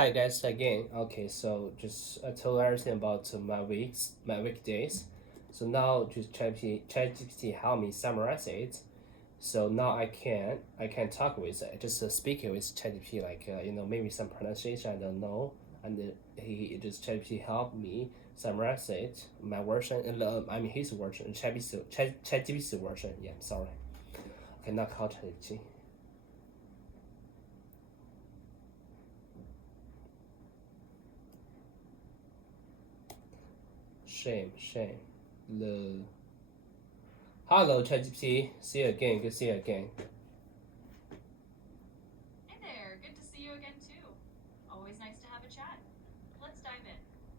Hi guys again. Okay, so just told everything about my weekdays. So now just ChatGPT help me summarize it. So now I can talk with it. Just speaking with ChatGPT like maybe some pronunciation I don't know, and he just ChatGPT help me summarize it. My version, I mean his version, ChatGPT version. Yeah, sorry. Okay, now call ChatGPT. Shame. The Hello, ChatGPT. See you again. Good to see you again. Hey there, good to see you again too. Always nice to have a chat. Let's dive in.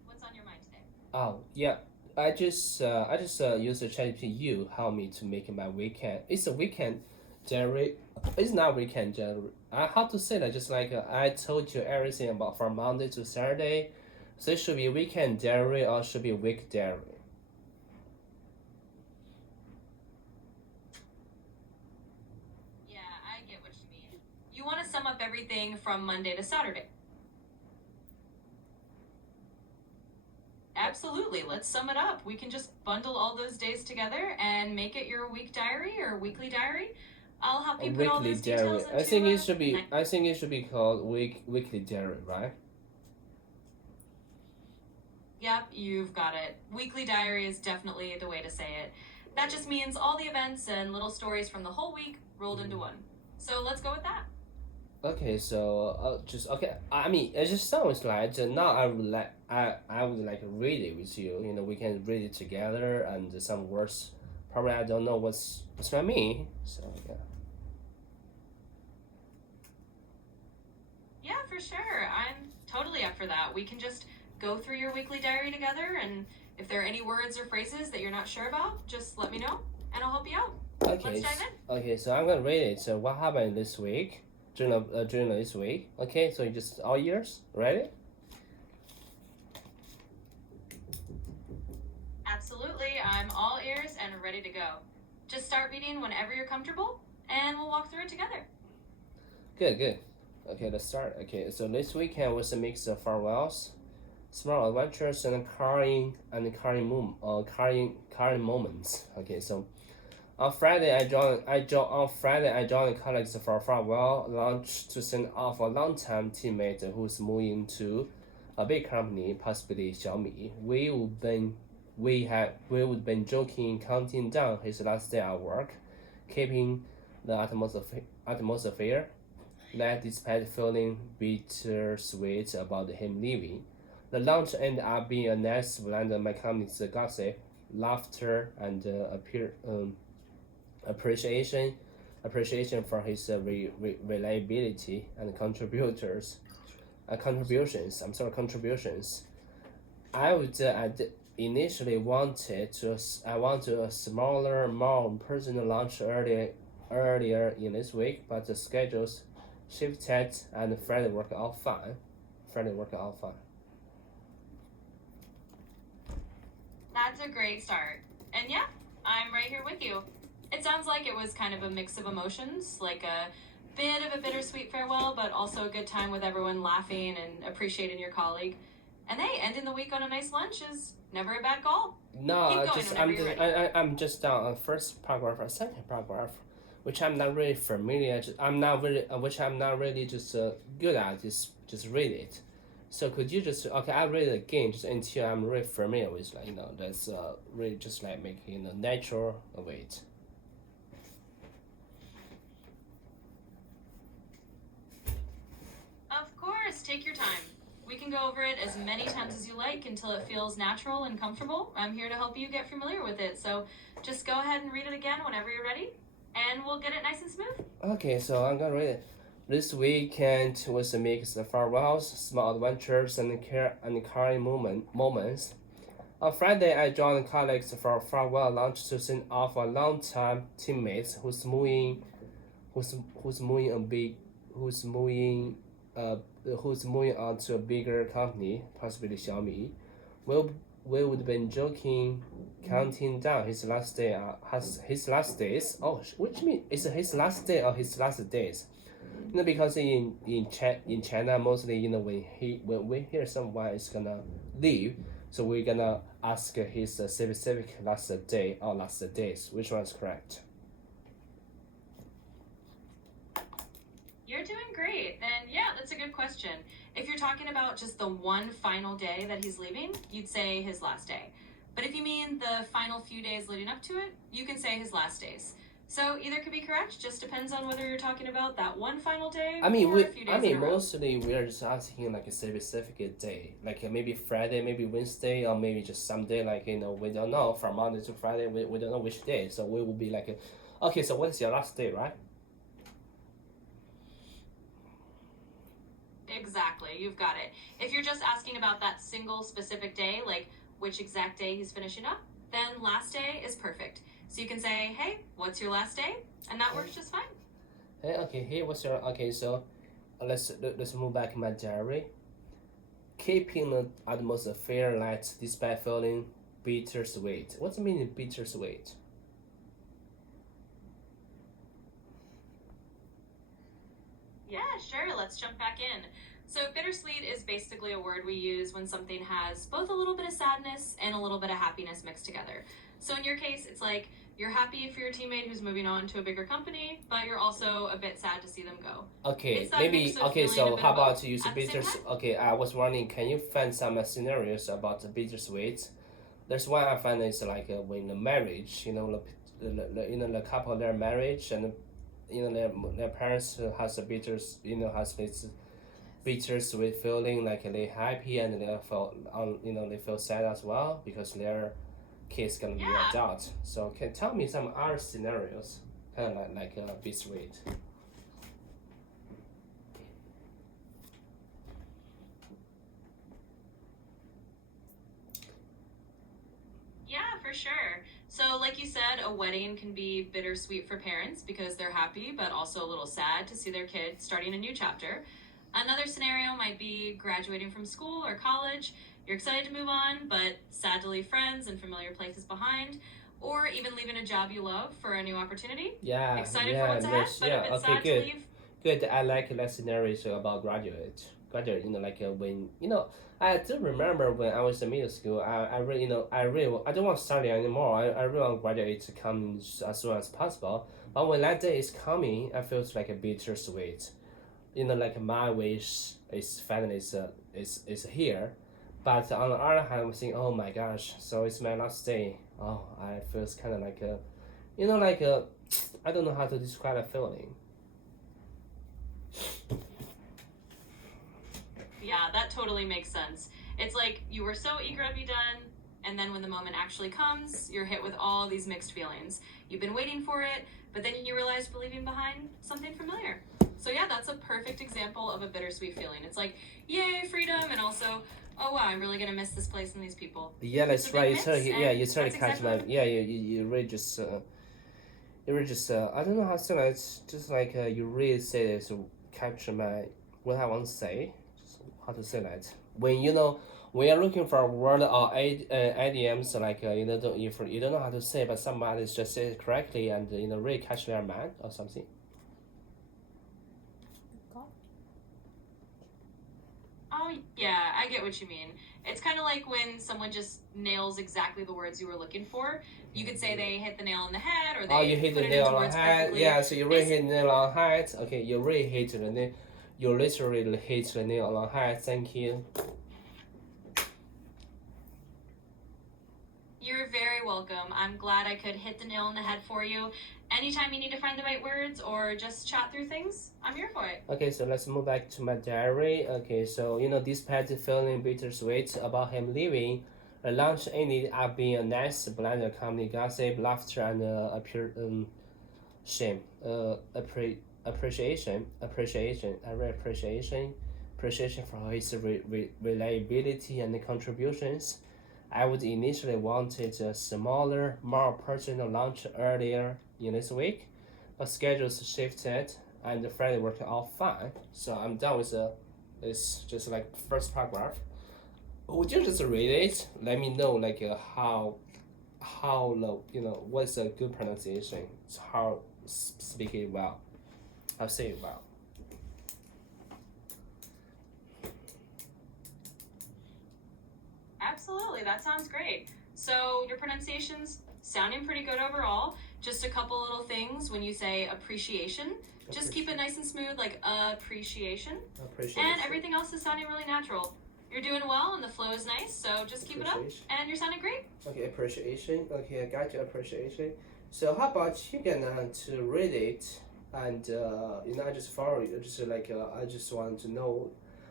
What's on your mind today? Oh yeah, I just use the ChatGPT. You help me to make my weekend. It's a weekend diary. It's not weekend diary. I how to say that? Just like I told you everything about from Monday to Saturday. So it should be weekend diary or should be week diary. Yeah, I get what you mean. You want to sum up everything from Monday to Saturday. Absolutely, let's sum it up. We can just bundle all those days together and make it your week diary or weekly diary. I'll help A you put all weekly those diary. details into a nice. I think it should be called weekly diary, right? Yep, you've got it. Weekly diary is definitely the way to say it. That just means all the events and little stories from the whole week rolled into one. So let's go with that. Okay, so just okay. I mean, it just sounds like now I would like read it with you. We can read it together, and some words probably I don't know what's that mean. So yeah. Yeah, for sure. I'm totally up for that. We can just go through your weekly diary together, and if there are any words or phrases that you're not sure about, just let me know, and I'll help you out. Let's Okay, dive in. okay. So I'm gonna read it. So what happened this week? During this week. Okay, so you just all years ready? Absolutely, I'm all ears and ready to go. Just start reading whenever you're comfortable, and we'll walk through it together. Good. Okay, let's start. Okay, so this weekend was a mix of farewells, small adventures, and carrying moments. Okay, so on Friday I joined colleagues for a farewell lunch to send off a longtime teammate who's moving to a big company, possibly Xiaomi. We would been joking, counting down his last day at work, keeping the atmosphere that despite feeling bittersweet about him leaving. The lunch ended up being a nice blend of my company's gossip, laughter, and appreciation appreciation for his reliability and contributions. Initially I wanted a smaller, more personal lunch earlier in this week, but the schedules shifted and Friday worked out fine. That's a great start. And yeah, I'm right here with you. It sounds like it was kind of a mix of emotions, like a bit of a bittersweet farewell, but also a good time with everyone laughing and appreciating your colleague. And hey, ending the week on a nice lunch is never a bad call. No, Keep going whenever you're ready. I'm just on first paragraph or second paragraph, which I'm not really familiar. Which I'm not really just good at. Just read it. So could you just okay? I read it again just until I'm really familiar with that's really just like making a natural of it. Of course, take your time. We can go over it as many times as you like until it feels natural and comfortable. I'm here to help you get familiar with it. So just go ahead and read it again whenever you're ready, and we'll get it nice and smooth. Okay, so I'm gonna read it. This weekend was a mix of farewells, small adventures, and carrying moments. On Friday, I joined colleagues for a farewell lunch to send off a longtime teammate who's moving a big who's moving uh who's moving on to a bigger company, possibly Xiaomi. We'll, we would been joking, counting down his last days. Oh, which mean is it his last day or his last days? Because in China mostly when we hear someone is gonna leave, so we're gonna ask his specific last day or last days. Which one is correct? You're doing great. And yeah, that's a good question. If you're talking about just the one final day that he's leaving, you'd say his last day. But if you mean the final few days leading up to it, you can say his last days. So either could be correct, just depends on whether you're talking about that one final day or a few days in a row. Mostly we are just asking like a specific day, like maybe Friday, maybe Wednesday, or maybe just someday like we don't know from Monday to Friday, we don't know which day. So we will be like, okay, so what is your last day, right? Exactly, you've got it. If you're just asking about that single specific day, like which exact day he's finishing up, then last day is perfect. So you can say, hey, what's your last day? And that works just fine. Hey, what's your, so let's move back my diary. Keeping the atmosphere light despite feeling bittersweet. What's the meaning bittersweet? Yeah, sure. Let's jump back in. So, bittersweet is basically a word we use when something has both a little bit of sadness and a little bit of happiness mixed together. So, in your case, it's like you're happy for your teammate who's moving on to a bigger company, but you're also a bit sad to see them go. Okay, maybe, so how about you use bittersweet? Okay, I was wondering, can you find some scenarios about bittersweet? There's one I find is like when the marriage, the couple, their marriage, and their parents has a has this bittersweet feeling, like they happy and they they feel sad as well because their kids gonna be adult. So can tell me some other scenarios, kind of like bittersweet. Yeah, for sure. So, like you said, a wedding can be bittersweet for parents because they're happy but also a little sad to see their kid starting a new chapter. Another scenario might be graduating from school or college. You're excited to move on, but sad to leave friends and familiar places behind. Or even leaving a job you love for a new opportunity. Yeah, excited for what's ahead, but a bit sad good. to leave. Good, I like that scenario about graduate, like when, I do remember when I was in middle school, I really, I don't want to study anymore. I really want to graduate to come as soon as possible. But when that day is coming, I feel like a bittersweet. Like my wish is finally is here. But on the other hand, I'm thinking, oh my gosh, so it's my last day. Oh, I feel kind of like I don't know how to describe that feeling. Yeah, that totally makes sense. It's like you were so eager to be done, and then when the moment actually comes, you're hit with all these mixed feelings. You've been waiting for it, but then you realize you're leaving behind something familiar. So yeah, that's a perfect example of a bittersweet feeling. It's like, yay, freedom, and also, oh wow, I'm really gonna miss this place and these people. Yeah, that's right. You totally catch my, you really just I don't know how to say that. It's just like you really say this to capture my what I want to say. Just how to say that when we are looking for a word or idioms like if you don't know how to say, but somebody just say it correctly and really catch their mind or something. Oh yeah, I get what you mean. It's kind of like when someone just nails exactly the words you were looking for. You could say they hit the nail on the head, or they you hit the put it nail into on words the head. perfectly. Yeah, so you really hit the nail on the head. Okay, you really hit the nail. You literally hit the nail on the head. Thank you. You're very welcome. I'm glad I could hit the nail on the head for you. Anytime you need to find the right words or just chat through things, I'm here for it. Okay, so let's move back to my diary. Okay, so despite feeling bittersweet about him leaving, the lunch ended up being a nice blend of comedy, gossip, laughter, and shame, appreciation. I read appreciation for his reliability and contributions. I would initially wanted a smaller, more personal lunch earlier in this week, but schedules shifted and the Friday worked out fine. So I'm done with this just like first paragraph. Would you just read it? Let me know like how what's a good pronunciation? How speak it well. How say it well. Absolutely, that sounds great. So your pronunciation's sounding pretty good overall. Just a couple little things when you say appreciation. Just keep it nice and smooth, like appreciation. Appreciation. And everything else is sounding really natural. You're doing well and the flow is nice, so just keep it up and you're sounding great. Okay, appreciation. Okay, I got your appreciation. So how about you gonna to read it and I just follow you. Just like I just want to know.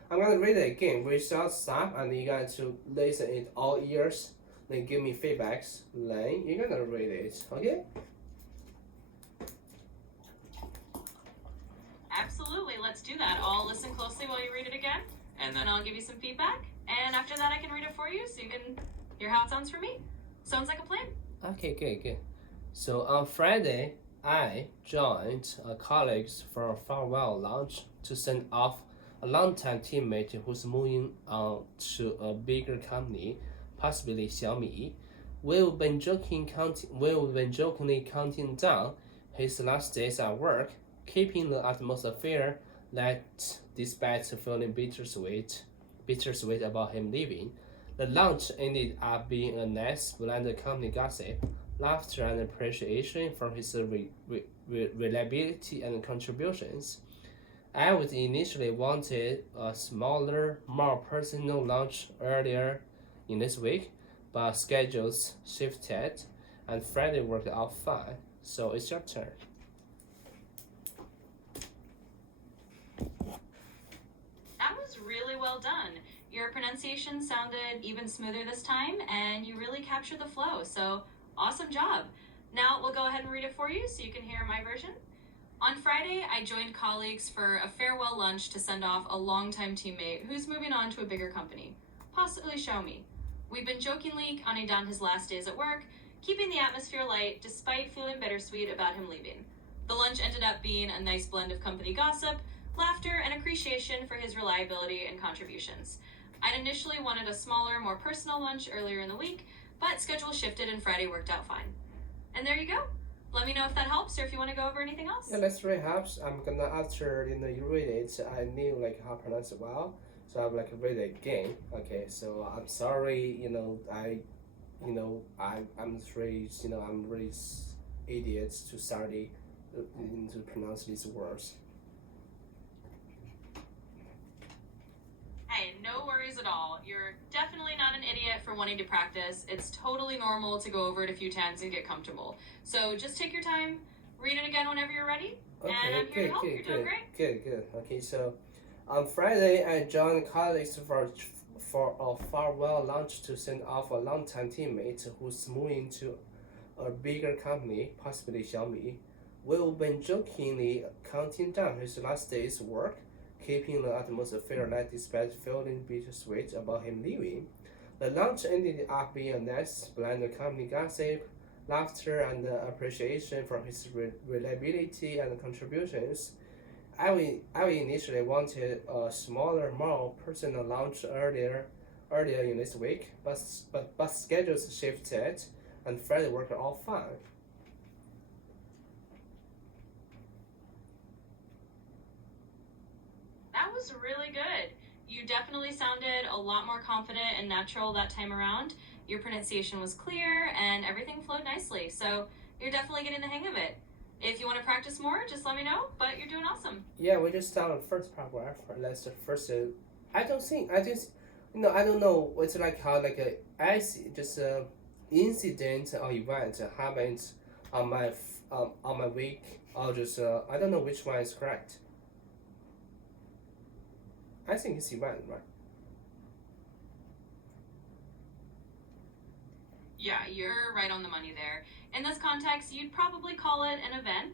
I'm gonna read it again without stop, and you got to listen it all ears. Then give me feedbacks. Then you're gonna read it. Okay. Absolutely, let's do that. I'll listen closely while you read it again, and then I'll give you some feedback. And after that, I can read it for you so you can hear how it sounds for me. Sounds like a plan. Okay, good. So on Friday, I joined colleagues for a farewell lunch to send off a longtime teammate who's moving on to a bigger company, possibly Xiaomi. We've been jokingly counting down his last days at work, keeping the atmosphere light despite feeling bittersweet about him leaving. The lunch ended up being a nice blend of company gossip, laughter, and appreciation for his reliability and contributions. I was initially wanted a smaller, more personal lunch earlier in this week, but schedules shifted and Friday worked out fine. So it's your turn. That was really well done. Your pronunciation sounded even smoother this time, and you really captured the flow, so awesome job. Now we'll go ahead and read it for you so you can hear my version. On Friday, I joined colleagues for a farewell lunch to send off a longtime teammate who's moving on to a bigger company, possibly Xiaomi. We've been jokingly counting down his last days at work, keeping the atmosphere light despite feeling bittersweet about him leaving. The lunch ended up being a nice blend of company gossip, laughter, and appreciation for his reliability and contributions. I'd initially wanted a smaller, more personal lunch earlier in the week, but schedule shifted and Friday worked out fine. And there you go. Let me know if that helps or if you want to go over anything else. Yeah, that really helps. I'm gonna after you read it, I knew like how to pronounce it well, so I'm read it again. Okay, so I'm sorry. I'm really I'm really idiot to sorry to pronounce these words. Hey, no worries at all. You're definitely not an idiot for wanting to practice. It's totally normal to go over it a few times and get comfortable. So just take your time, read it again whenever you're ready, and I'm here to help. You're doing great. Good. Okay, so on Friday, I joined colleagues for a farewell lunch to send off a longtime teammate who's moving to a bigger company, possibly Xiaomi. We've been jokingly counting down his last day's work, keeping the atmosphere light despite feeling bittersweet about him leaving. The lunch ended up being a nice blend of company gossip, laughter, and appreciation for his reliability and contributions. I initially wanted a smaller, more personal lunch earlier in this week, but schedules shifted and Friday worked out fine. That was really good. You definitely sounded a lot more confident and natural that time around. Your pronunciation was clear and everything flowed nicely. So you're definitely getting the hang of it. If you want to practice more, just let me know, but you're doing awesome. Yeah, we just started the first paragraph. Let's the first. I don't know. It's like how just incident or event happened on my week, or just I don't know which one is correct. I think it's event, right? Yeah, you're right on the money there. In this context, you'd probably call it an event.